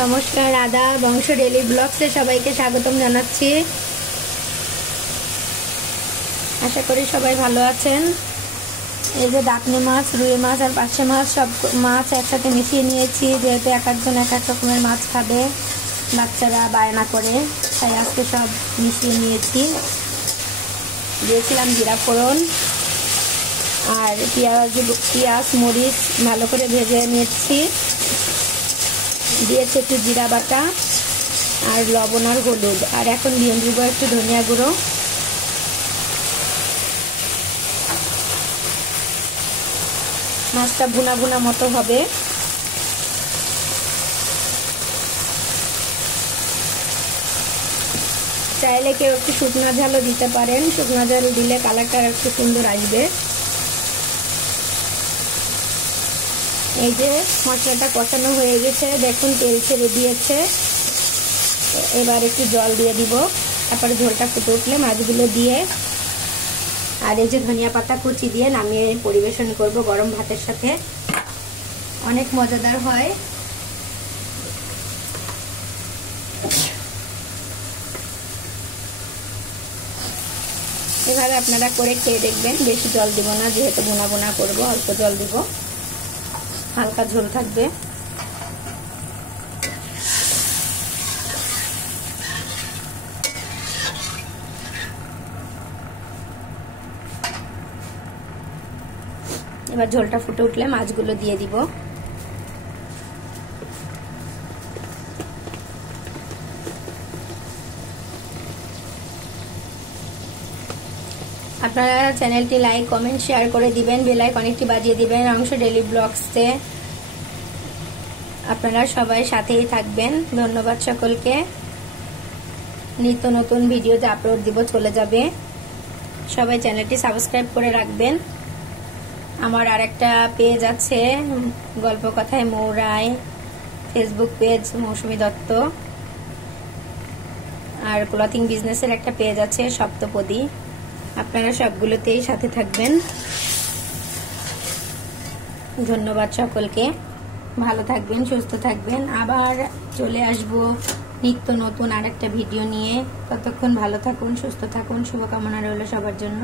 নমস্কার, আদাব। বংশ ডেইলি ব্লগসে সবাইকে স্বাগতম জানাচ্ছি। আশা করি সবাই ভালো আছেন। এই যে দাঁতনি মাছ, রুই মাছ আর পার্শে মাছ, সব মাছ একসাথে মিশিয়ে নিয়েছি, যেহেতু এক একজন এক এক রকমের মাছ খাবে, বাচ্চারা বায়না করে, তাই আজকে সব মিশিয়ে নিয়েছি। দিয়েছিলাম জিরা ফোড়ন আর পেঁয়াজ মরিচ ভালো করে ভেজে নিয়েছি। দিয়েছি একটু জিরা বাটা আর লবণ আর হলুদ, আর এখন দিয়ে দিব একটু ধনিয়া গুঁড়ো। মাছটা ভুনা ভুনা মতো হবে। চাইলে কেউ একটু শুকনো ঝালও দিতে পারেন, শুকনো ঝাল দিলে কালারটা একটু সুন্দর আসবে। এই যে মশলাটা কষানো হয়ে গেছে, দেখুন তেল ছেড়ে দিয়েছে। এবার একটু জল দিয়ে দিব, তারপরে ঝোলটা ফুটে উঠলে মাছগুলো দিয়ে আর এই যে ধনিয়া পাতা কুচি দিয়ে নামিয়ে পরিবেশন করব গরম ভাতের সাথে। অনেক মজাদার হয়। এভাবে আপনারা করে খেয়ে দেখবেন। বেশি জল দিব না, যেহেতু বোনা বোনা করব, অল্প জল দিব, হালকা ঝোল থাকবে। এবার ঝোলটা ফুটে উঠলে মাছগুলো দিয়ে দিব। আপনারা চ্যানেলটি লাইক কমেন্ট শেয়ার করে দিবেন, বেল আইকনটি বাজিয়ে দিবেন। অংশ ডেইলি ব্লগসে আপনারা সবাই সাথেই থাকবেন। ধন্যবাদ সকলকে। নিত্য নতুন ভিডিওতে আপলোড দিব, চলে যাবে। সবাই চ্যানেলটি সাবস্ক্রাইব করে রাখবেন। আমার আরেকটা পেজ আছে, গল্প কথায় মৌরায়, ফেসবুক পেজ মৌসুমী দত্ত, আর ক্লথিং বিজনেসের একটা পেজ আছে সপ্তপদী। আপনারা সবগুলোতেই সাথে থাকবেন। ধন্যবাদ সকলকে। ভালো থাকবেন, সুস্থ থাকবেন। আবার চলে আসব নিত্য নতুন আরেকটা ভিডিও নিয়ে। ততক্ষণ ভালো থাকুন, সুস্থ থাকুন। শুভকামনা রইল সবার জন্য।